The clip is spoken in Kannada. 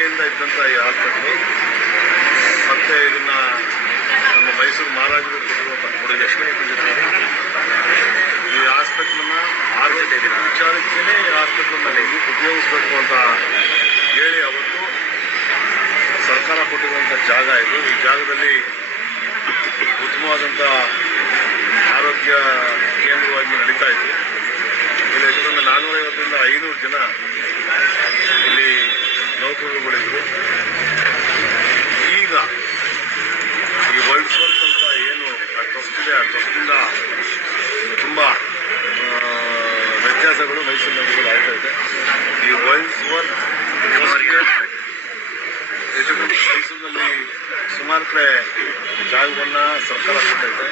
ವರ್ಷದಿಂದ ಇದ್ದಂಥ ಈ ಆಸ್ಪತ್ರೆ. ಮತ್ತೆ ಇದನ್ನ ನಮ್ಮ ಮೈಸೂರು ಮಹಾರಾಜರು ಕೊಟ್ಟಿರುವಂಥ ಕೊಡುಗೆ ಈ ಹಾಸ್ಪಿಟ್ಲನ್ನ ಆರೋಗ್ಯ ವಿಚಾರಕ್ಕೇ ಈ ಹಾಸ್ಪಿಟ್ಲನ್ನ ಉಪಯೋಗಿಸ್ಬೇಕು ಅಂತ ಹೇಳಿ ಅವತ್ತು ಸರ್ಕಾರ ಕೊಟ್ಟಿರುವಂಥ ಜಾಗ ಇದು. ಈ ಜಾಗದಲ್ಲಿ ಉತ್ತಮವಾದಂಥ ಆರೋಗ್ಯ ಕೇಂದ್ರವಾಗಿ ನಡೀತಾ ಇತ್ತು. ಇಲ್ಲಿ ಹೆಚ್ಚು ಕಮ್ಮಿ ನಾನ್ನೂರೈವತ್ತರಿಂದ ಐನೂರು ಜನ ನೌಕರರುಗಳಿದ್ರು ಈಗ ಈ ವರ್ಲ್ಡ್ ವರ್ಕ್ ಅಂತ ಏನು ಆ ಟ್ರಸ್ಟ್ ಇದೆ ಆ ಟ್ರಸ್ಟಿಂದ ತುಂಬ ವ್ಯತ್ಯಾಸಗಳು ಮೈಸೂರಿನಲ್ಲಿ ಆಗ್ತಾ ಇದೆ. ಈ ವರ್ಲ್ಡ್ ಕಮ್ಮಿ ಮೈಸೂರಿನಲ್ಲಿ ಸುಮಾರು ಕಡೆ ಜಾಗವನ್ನು ಸರ್ಕಾರ ಕೊಟ್ಟೈತೆ